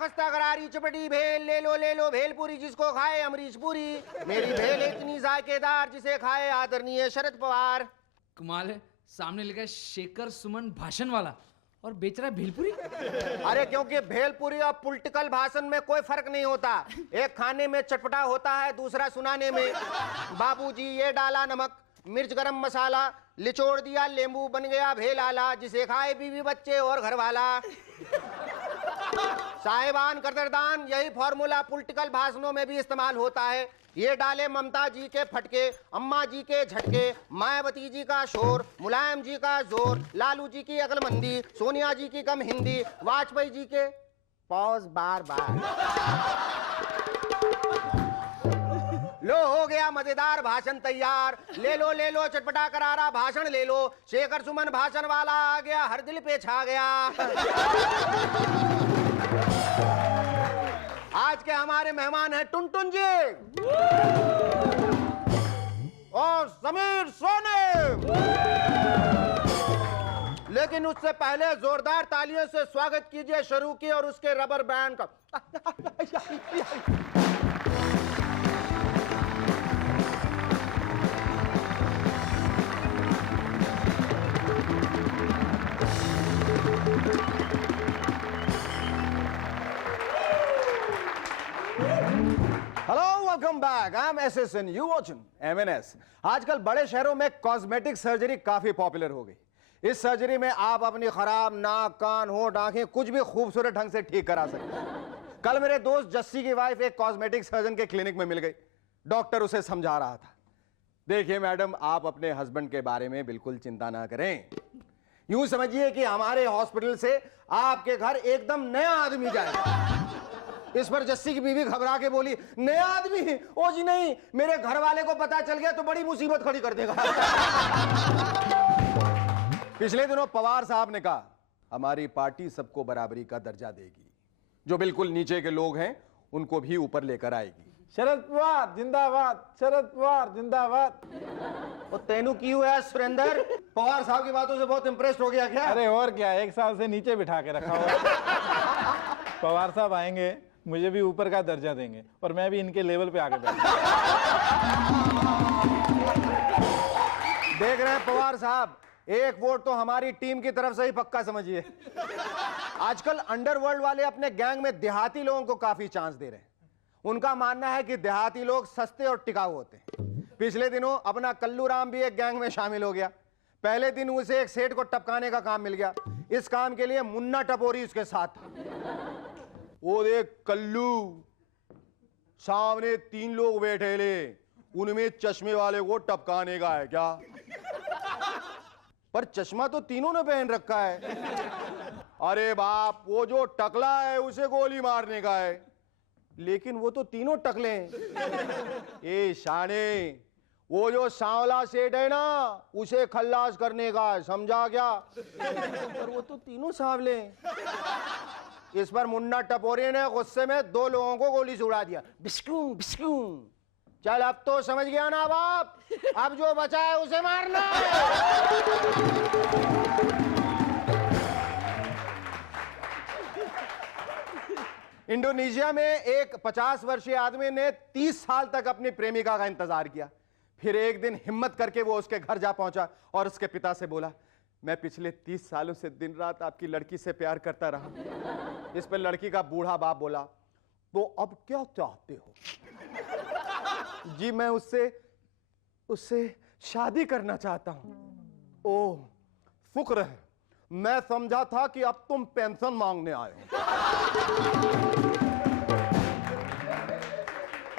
खस्ता करारी चपटी भेल ले लो भेलपुरी जिसको खाए अमरीश पुरी। मेरी भेल इतनी जायकेदार जिसे खाए आदरणीय शरद पवार। कमाल है, सामने लिखा है शेखर सुमन भाषण वाला और बेच रहा है भेलपुरी। अरे क्योंकि भेलपुरी और पॉलिटिकल भाषण में कोई फर्क नहीं होता, एक खाने में चटपटा होता है, दूसरा सुनाने में। बाबूजी ये डाला नमक, मिर्च गरम मसाला, लिचोड़ दिया लेंबू, बन गया भेल आला, जिसे खाए बीवी बच्चे और घरवाला। साहिबान कदरदान, यही फॉर्मूला पॉलिटिकल भाषणों में भी इस्तेमाल होता है। ये डाले ममता जी के फटके, अम्मा जी के झटके, मायावती जी का शोर, मुलायम जी का जोर, लालू जी की अक्लमंदी, सोनिया जी की कम हिंदी, वाजपेयी जी के पॉज बार बार। लो हो गया मजेदार भाषण तैयार, ले लो चटपटा करारा भाषण ले लो। शेखर सुमन भाषण वाला आ गया, हर दिल पे छा गया। आज के हमारे मेहमान हैं टुनटुन जी और समीर सोनी। लेकिन उससे पहले जोरदार तालियों से स्वागत कीजिए शुरू की और उसके रबर बैंड का। Hello welcome back, I am SSN, you watching MNS. आजकल बड़े शहरों में कॉस्मेटिक सर्जरी काफी पॉपुलर हो गई। इस सर्जरी में आप अपनी खराब नाक, कान, होंठ, आंखें कुछ भी खूबसूरत ढंग से ठीक करा सकते हैं। कल मेरे दोस्त जस्सी की वाइफ एक कॉस्मेटिक सर्जन के क्लिनिक में मिल गई। डॉक्टर उसे समझा रहा था, देखिए मैडम, आप अपने हस्बैंड के बारे में बिल्कुल चिंता ना करें। यूं समझिए कि हमारे हॉस्पिटल से आपके घर एकदम नया आदमी जाएगा। इस पर जस्सी की बीवी घबरा के बोली, नया आदमी? ओ जी नहीं, मेरे घर वाले को पता चल गया तो बड़ी मुसीबत खड़ी कर देगा। पिछले दिनों पवार साहब ने कहा, हमारी पार्टी सबको बराबरी का दर्जा देगी, जो बिल्कुल नीचे के लोग हैं उनको भी ऊपर लेकर आएगी। शरद पवार जिंदाबाद, शरद पवार जिंदाबाद। और तेनू की हुआ है सुरेंद्र? पवार साहब की बातों से बहुत इंप्रेस्ड हो गया क्या? अरे और क्या, 1 साल से नीचे बिठा के रखा हुआ। पवार साहब आएंगे, मुझे भी ऊपर का दर्जा देंगे और मैं भी इनके लेवल पे आके बैठूंगा। देख रहे हैं पवार साहब, एक वोट तो हमारी टीम की तरफ से ही पक्का समझिए। आजकल अंडरवर्ल्ड वाले अपने गैंग में देहाती लोगों को काफी चांस दे रहे हैं। उनका मानना है कि देहाती लोग सस्ते और टिकाऊ होते हैं। पिछले दिनों अपना कल्लू राम भी एक गैंग में शामिल हो गया। पहले दिन उसे एक सेठ को टपकाने का काम मिल गया। इस काम के लिए मुन्ना टपोरी उसके साथ था। वो देख कल्लू, सामने 3 लोग बैठे ले, उनमें चश्मे वाले को टपकाने का है क्या? पर चश्मा तो तीनों ने पहन रखा है। अरे बाप, वो जो टकला है उसे गोली मारने का है, लेकिन वो तो तीनों टकले हैं। ए शाने, वो जो सांवला सेठ है ना, उसे खल्लास करने का है, समझा क्या? पर वो तो तीनों सांवले हैं। इस पर मुन्ना टपोरी ने गुस्से में 2 लोगों को गोली से उड़ा दिया। बिस्कू बिस्कू। चल अब तो समझ गया ना बाप, अब जो बचा है उसे मारना है। इंडोनेशिया में एक 50 वर्षीय आदमी ने 30 साल तक अपनी प्रेमिका का इंतजार किया। फिर एक दिन हिम्मत करके वो उसके घर जा पहुंचा और उसके पिता से बोला, मैं पिछले 30 सालों से दिन रात आपकी लड़की से प्यार करता रहा। इस पर लड़की का बूढ़ा बाप बोला, तो अब क्या चाहते हो? जी मैं उससे शादी करना चाहता हूं। ओह शुक्र है, मैं समझा था कि अब तुम पेंशन मांगने आए हो।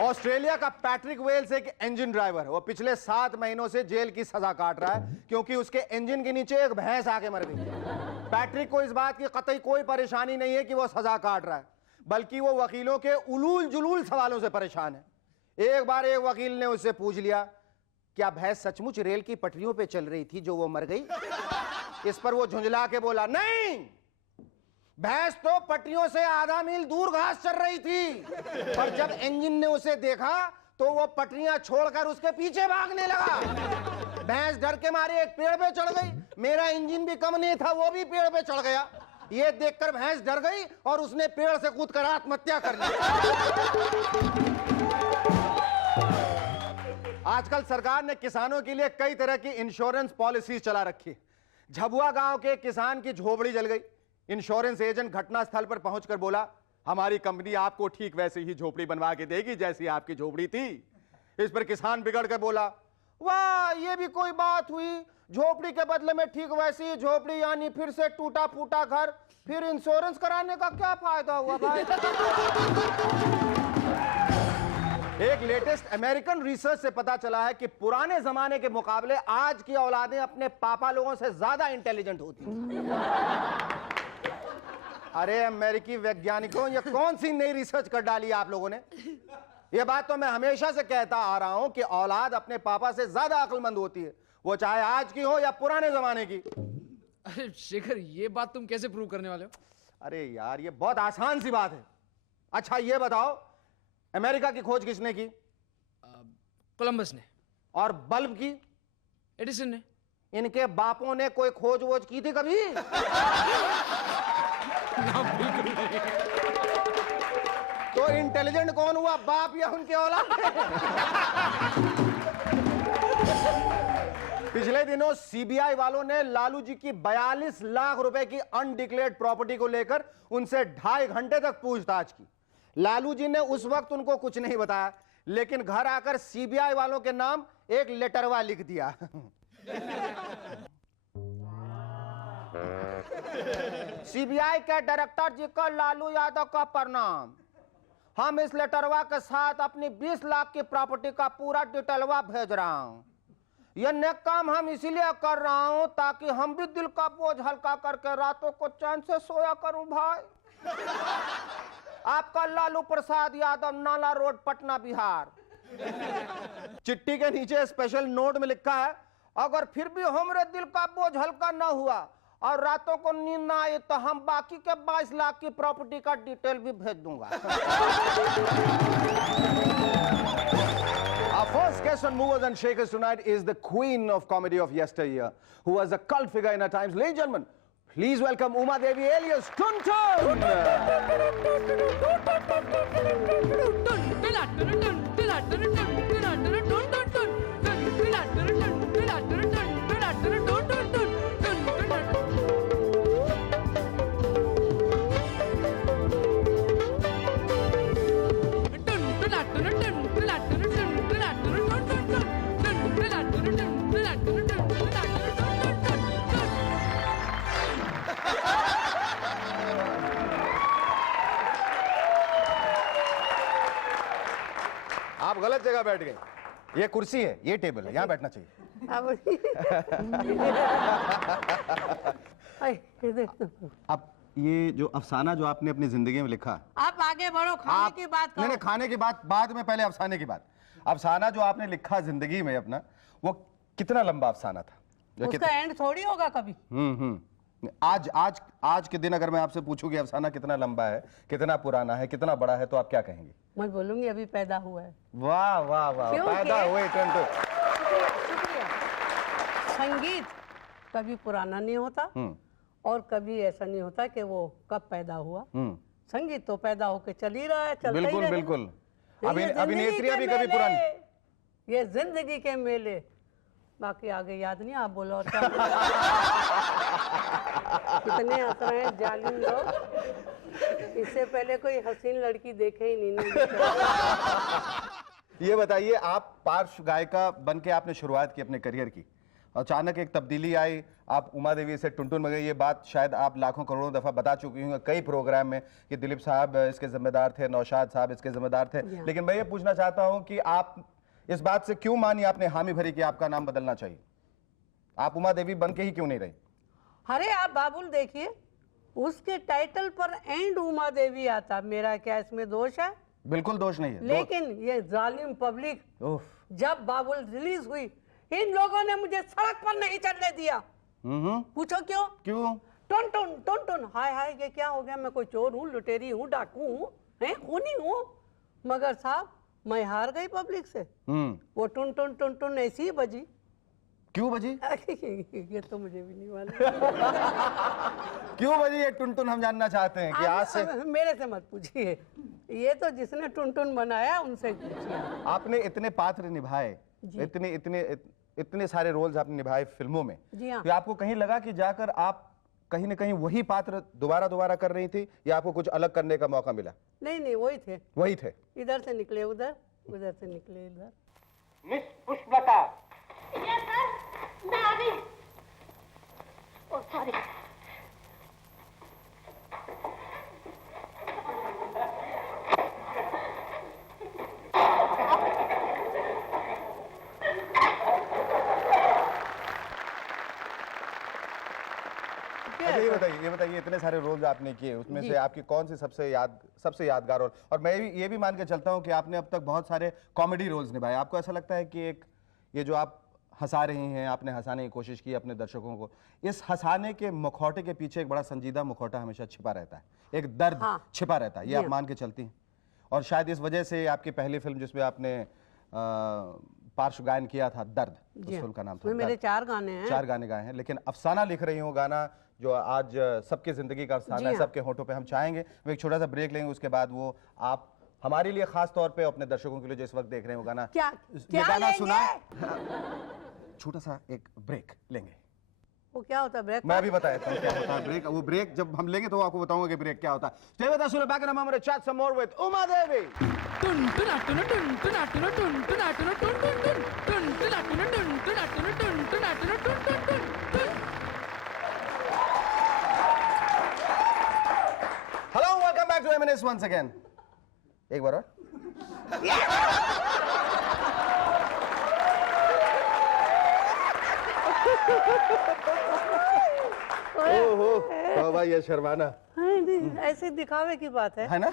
ऑस्ट्रेलिया का पैट्रिक वेल्स एक इंजन ड्राइवर है। वो पिछले 7 महीनों से जेल की सजा काट रहा है क्योंकि उसके इंजन के नीचे एक भैंस आके मर गई। पैट्रिक को इस बात की कतई कोई परेशानी नहीं है कि वो सजा काट रहा है, बल्कि वो वकीलों के उलूल जुलूल सवालों से परेशान है। एक बार एक वकील ने उससे पूछ लिया, क्या भैंस सचमुच रेल की पटरियों पे चल रही थी जो वो मर गई? इस पर वो झुंझला के बोला, नहीं, भैंस तो पटरियों से आधा मील दूर घास चल रही थी, पर जब इंजन ने उसे देखा तो वो पटरियां छोड़कर उसके पीछे भागने लगा। भैंस डर के मारे एक पेड़ पे चढ़ गई। मेरा इंजन भी कम नहीं था, वो भी पेड़ पे चढ़ गया। ये देखकर भैंस डर गई और उसने पेड़ से कूदकर आत्महत्या कर ली। आजकल सरकार ने किसानों के लिए कई तरह की इंश्योरेंस पॉलिसीज चला रखी। झबुआ गांव के किसान की झोपड़ी जल गई। इंश्योरेंस एजेंट घटनास्थल पर पहुंचकर बोला, हमारी कंपनी आपको ठीक वैसी ही झोपड़ी बनवा के देगी जैसी आपकी झोपड़ी थी। इस पर किसान बिगड़ कर बोला, वाह ये भी कोई बात हुई, झोपड़ी के बदले में ठीक वैसी ही झोपड़ी, यानी फिर से टूटा फूटा घर, फिर इंश्योरेंस कराने का क्या फायदा हुआ भाई। एक लेटेस्ट अमेरिकन रिसर्च से पता चला है कि पुराने जमाने के मुकाबले आज की औलादें अपने पापा लोगों से ज्यादा इंटेलिजेंट होती हैं। अरे अमेरिकी वैज्ञानिकों, ये कौन सी नई रिसर्च कर डाली आप लोगों ने? ये बात तो मैं हमेशा से कहता आ रहा हूं कि औलाद अपने पापा से ज्यादा अक्लमंद होती है, वो चाहे आज की हो या पुराने जमाने की। अरे शेखर, ये बात तुम कैसे प्रूव करने वाले हो? अरे यार, ये बहुत आसान सी बात है। अच्छा ये बताओ, अमेरिका की खोज किसने की? कोलंबस ने। और बल्ब की? एडिसन ने। इनके बापों ने कोई खोज वोज की थी कभी? ना, बिल्कुल नहीं। तो इंटेलिजेंट कौन हुआ, बाप या उनके औलाद? पिछले दिनों सीबीआई वालों ने लालू जी की 42 लाख रुपए की अनडिक्लेयर्ड प्रॉपर्टी को लेकर उनसे 2.5 घंटे तक पूछताछ की। लालू जी ने उस वक्त उनको कुछ नहीं बताया, लेकिन घर आकर सीबीआई वालों के नाम एक लेटरवा लिख दिया। सीबीआई के डायरेक्टर जी को लालू यादव का प्रणाम। हम इस लेटरवा के साथ अपनी 20 लाख की प्रॉपर्टी का पूरा डिटेलवा भेज रहा हूं। यह नेक काम हम इसीलिए कर रहा हूं ताकि हम भी दिल का बोझ हल्का करके रातों को चैन से सोया करूं भाई। आपका लालू प्रसाद यादव, नाला रोड, पटना, बिहार। चिट्ठी के नीचे स्पेशल नोट में लिखा है, अगर फिर भी हमारे दिल का बोझ हल्का ना हुआ और रातों को नींद ना आई तो हम बाकी के 22 लाख की प्रॉपर्टी का डिटेल भी भेज दूंगा। Our first guest on Movers and Shakers tonight is the queen of comedy of yesteryear, who was a cult figure in our times. Ladies and gentlemen, please welcome Uma Devi alias Tuntun. आप गलत जगह बैठ गए। ये कुर्सी है, ये table है, यहाँ बैठना चाहिए। अब ये जो अफसाना जो आपने अपनी जिंदगी में लिखा, आप आगे बढ़ो, खाने की बात करो। नहीं, खाने की बात बाद में, पहले अफसाने की बात। अफसाना जो आपने लिखा जिंदगी में अपना, वो कितना लंबा अफसाना था? उसका एंड थोड़ी होगा कभी। आज आज आज के दिन अगर मैं आपसे पूछूं कि अफसाना कितना लंबा है, कितना पुराना है, कितना बड़ा है, तो आप क्या कहेंगे? मैं बोलूंगी अभी पैदा हुआ है। वाह वाह वाह, पैदा हुए टुनटुन। शुक्रिया। संगीत कभी पुराना नहीं होता और कभी ऐसा नहीं होता कि वो कब पैदा हुआ। संगीत तो पैदा होके चल ही रहा है, चलता ही बिल्कुल रहेगा। बिल्कुल। ये अभिनेत्रियां भी जिंदगी कभी के पुरानी। मेले, ये जिंदगी के मेले। बाकी आगे याद नहीं, आप बोलो और क्या। कितने हंस रहे हैं जालिम लोग। इससे पहले कोई हसीन लड़की देखे ही नहीं। ये बताइए, आप पार्श्व गायिका बन के आपने शुरुआत की अपने करियर की, अचानक एक तब्दीली आई, आप उमा देवी से टुनटुन में गई। ये बात शायद आप लाखों करोड़ों दफा बता चुकी हूँ कई प्रोग्राम में कि दिलीप साहब इसके जिम्मेदार थे, नौशाद साहब इसके जिम्मेदार थे। लेकिन मैं ये पूछना चाहता हूँ कि आप इस बात से क्यों मानी, आपने हामी भरी कि आपका नाम बदलना चाहिए? आप उमा देवी बन के ही क्यों नहीं रही? अरे आप बाबुल देखिए, उसके टाइटल पर एंड उमा देवी आता, मेरा क्या इसमें दोष है? बिल्कुल दोष नहीं है। लेकिन ये जालिम पब्लिक, जब बाबुल रिलीज हुई, इन लोगों ने मुझे सड़क पर नहीं चलने दिया। पूछो क्यों? क्यों? टुन टुन टुन, हाय हाय, ये क्या हो गया? मैं कोई चोर हूँ, लुटेरी हूँ, डाकू हूँ, खूनी हूँ? मगर साहब, मैं हार गई पब्लिक से। वो टुन टुन टुन टुन ऐसी ही बजी। क्यों बजी? ये तो मुझे भी नहीं मालूम। क्यों बजी ये टुनटुन हम जानना चाहते हैं कि आज से। मेरे से मत पूछिए, ये तो जिसने टुनटुन बनाया उनसे पूछिए। आपने इतने पात्र निभाए, इतने सारे रोल्स आपने निभाए फिल्मों में, जी हाँ। तो आपको कहीं लगा कि जाकर आप कहीं ना कहीं वही पात्र दोबारा कर रही थी, या आपको कुछ अलग करने का मौका मिला? नहीं, वही थे। वही थे। इधर से निकले उधर, उधर से निकले इधर। मिस पुष्पलता। यस सर, मैं आ गई। Oh sorry. अच्छा ये बताइए इतने सारे रोल्स आपने किए, उसमें से आपकी कौन सी सबसे यादगार रोल? और मैं ये भी मान के चलता हूँ कि आपने अब तक बहुत सारे कॉमेडी रोल्स निभाए। आपको ऐसा लगता है कि ये जो आप हंसा रही हैं, आपने हंसाने की कोशिश की अपने दर्शकों को, इस हंसाने के मुखौटे के पीछे एक बड़ा संजीदा मुखौटा हमेशा छिपा रहता है, एक दर्द छिपा रहता है, ये आप मान के चलती हैं? और शायद इस वजह से आपकी पहली फिल्म जिसमें आपने पार्श्व गायन किया था, दर्द, उस फिल्म का नाम था मेरे 4 गाने हैं। 4 गाने गाए हैं, लेकिन अफसाना लिख रही हूँ गाना जो आज सबकी जिंदगी का अफसाना है, सबके होठों पे हम चाहेंगे। वो एक छोटा सा ब्रेक लेंगे, उसके बाद वो आप हमारे लिए खास तौर पे अपने दर्शकों के लिए जो इस वक्त देख रहे हैं वो गाना, ये गाना सुना, छोटा सा एक ब्रेक लेंगे। वो क्या होता है ब्रेक? मैं भी बता देता हूँ क्या होता है ब्रेक। वो ब्रेक जब हम लेंगे तो आपको बताऊंगा कि ब्रेक क्या होता है। Stay with us, we'll be back in a moment to chat some more with Uma Devi. Hello, welcome back to M&S once again. एक बार और। ओहो, तौबा ये शर्माना। ऐसे दिखावे की बात है ना?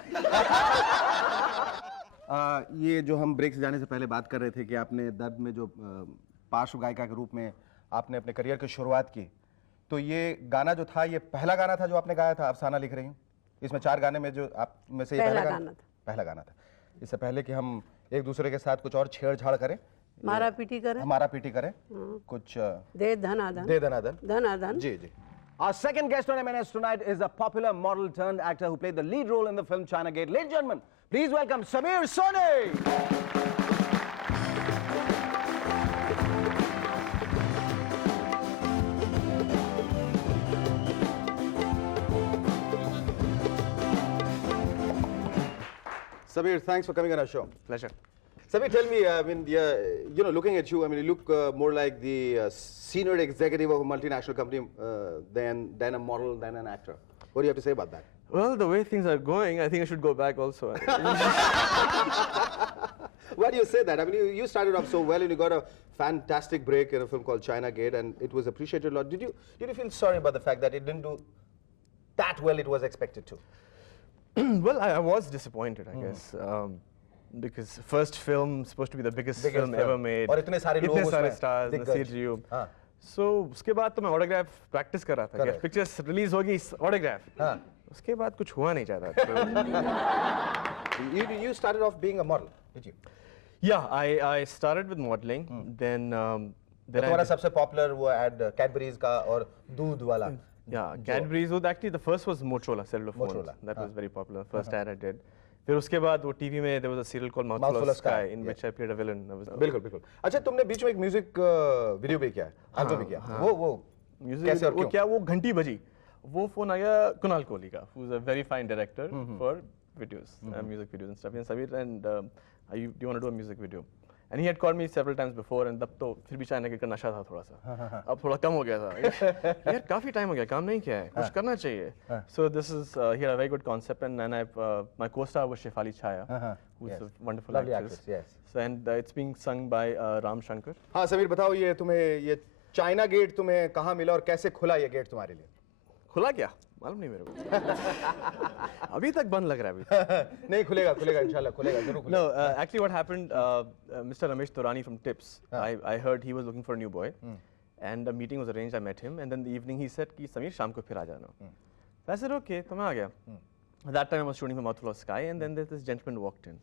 ये जो हम ब्रेक से जाने से पहले बात कर रहे थे कि आपने दर्द में जो पार्श्व गायिका के रूप में आपने अपने करियर की शुरुआत की, तो ये गाना जो था, ये पहला गाना था जो आपने गाया था, अफसाना लिख रही हूँ? इसमें 4 गाने में जो आप में से ये पहला गाना था। इससे पहले कि हम एक दूसरे के साथ कुछ और छेड़छाड़ करें, मारा पीटी करें, कुछ दे धनाधन। जी। Our second guest on M&S tonight is a popular model turned actor who played the lead role in the film China Gate. Ladies and gentlemen, please welcome Samir Soni. Samir, thanks for coming on our show. Pleasure. Samir, tell me, I mean, looking at you, I mean, you look more like the senior executive of a multinational company than a model, than an actor. What do you have to say about that? Well, the way things are going, I think I should go back also. Why do you say that? I mean, you started off so well and you got a fantastic break in a film called China Gate and it was appreciated a lot. Did you feel sorry about the fact that it didn't do that well it was expected to? Well, I was disappointed, I guess. Because first film supposed to be the biggest film ever made. और इतने सारे लोग इतने सारे उसमें stars, the CGU. हाँ. So उसके बाद तो मैं autograph practice कर रहा था. Correct. Pictures release होगी autograph. हाँ. उसके बाद कुछ हुआ नहीं ज़्यादा. You started off being a model, did you? Yeah, I started with modeling. Then तुम्हारा सबसे popular वो ad Cadbury's का और दूध वाला. Yeah, Cadbury's. Actually, the first was Motorola cellular phones. Motorola. That was very popular. First ad I did. फिर उसके बाद वो टीवी में there was a serial called Mouthful of Sky in which I played a villain. बिल्कुल. अच्छा, तुमने बीच में एक म्यूजिक वीडियो भी किया है, एल्बम भी किया. वो कैसे और क्यों? क्या वो घंटी बजी, वो फोन आ गया कुणाल कोहली का, who is a very fine director for videos, music videos and stuff. And Sabir, and do you want to do a music video? And he had called me several times before, and तब तो फिर भी China gate का नशा था थोड़ा सा, अब थोड़ा कम हो गया था. यार काफी टाइम हो गया, काम नहीं किया है, कुछ करना चाहिए. So this is he had a very good concept, and I my co-star was Shefali Chaya, who's a wonderful actress. Yes. So and it's being sung by Ram Shankar. हाँ समीर, बताओ ये तुम्हें ये चाइना गेट तुम्हें कहाँ मिला और कैसे खुला ये गेट तुम्हारे लिए? खुला क्या मालूम नहीं मेरे को. अभी तक बंद लग रहा है अभी. नहीं खुलेगा इंशाल्लाह खुलेगा जरूर खुलेगा. No, actually what happened, Mr. Ramesh Torani from Tips, I heard he was looking for a new boy, and a meeting was arranged. I met him, and then the evening he said कि समीर शाम को फिर आ जाना. I said okay, तो मैं आ गया. At that time I was shooting for Mouthful of Sky, and then this gentleman walked in.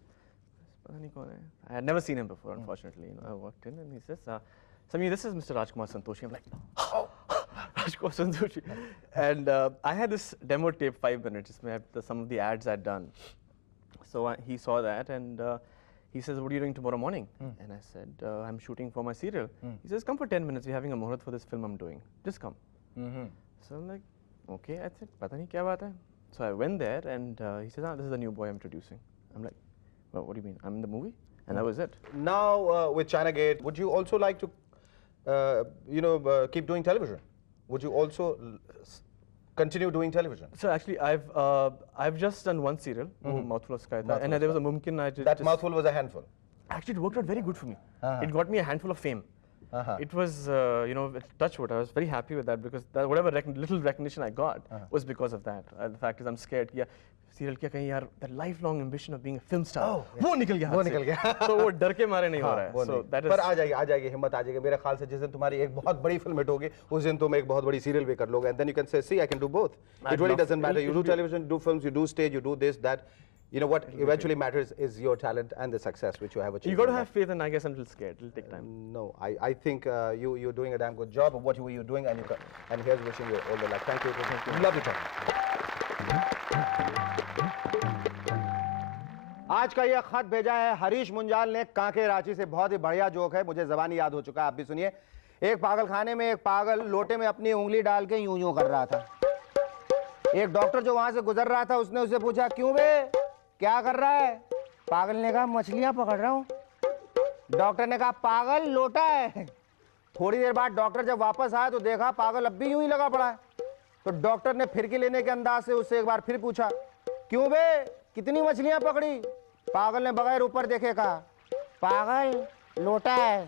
पता नहीं कौन है. I had never seen him before, unfortunately. I walked in, and he says, Sameer, this is Mr. Rajkumar Santoshi. I'm like, oh, Rajkumar Santoshi. And I had this demo tape, 5 minutes, some of the ads I'd done. So he saw that and he says, what are you doing tomorrow morning? And I said, I'm shooting for my serial. He says, come for 10 minutes, we're having a muhurat for this film I'm doing. Just come. So I'm like, okay. I said, pata nahi kya baat hai? So I went there and he says, this is the new boy I'm introducing. I'm like, well, what do you mean? I'm in the movie? And that was it. Now with China Gate, would you also like to, keep doing television? Would you also continue doing television? So actually, I've just done one serial, Mouthful of Sky, and there was a Mumkin. That Mouthful was a handful. Actually, it worked out very good for me. It got me a handful of fame. It was, touch wood. I was very happy with that because whatever little recognition I got was because of that. The fact is, I'm scared. Yeah, serial kya kahin yaar, that lifelong ambition of being a film star. वो निकल गया. वो निकल गया. So वो डर के मारे नहीं हो रहा है. So that is. पर आ जाएगी हिम्मत आ जाएगी. मेरे ख्याल से जिस दिन तुम्हारी एक बहुत बड़ी फिल्म हिट होगी, उस दिन तुम एक बहुत बड़ी सीरियल भी कर लोगे. And then you can say, see, I can do both. It really doesn't matter. You do television, you do films, you do stage, you do this, that. You know what eventually matters is your talent and the success which you have achieved. You got to have faith, and I guess I'm a little scared. It'll take time. No, I think you're doing a damn good job of what you're doing, and here's wishing you all the luck. Thank you. Love you. आज का ये खत भेजा है हरीश मुंजाल ने कांके रांची से. बहुत ही बढ़िया जोक है, मुझे ज़बानी याद हो चुका है, आप भी सुनिए. एक पागल खाने में एक पागल लोटे में अपनी उंगली डाल के यूं यूं कर रहा था. एक डॉक्टर जो वहां से गुजर रहा था उसने उससे पूछा, क्यों बे, क्या कर रहा है? पागल ने कहा, मछलियां पकड़ रहा हूँ. डॉक्टर ने कहा, पागल लोटा है. थोड़ी देर बाद डॉक्टर जब वापस आया तो देखा पागल अब भी यूं ही लगा पड़ा है. तो डॉक्टर ने फिरकी लेने के अंदाज से उससे एक बार फिर पूछा, क्यों बे, कितनी मछलियां पकड़ी? पागल ने बगैर ऊपर देखे कहा, पागल लोटा है.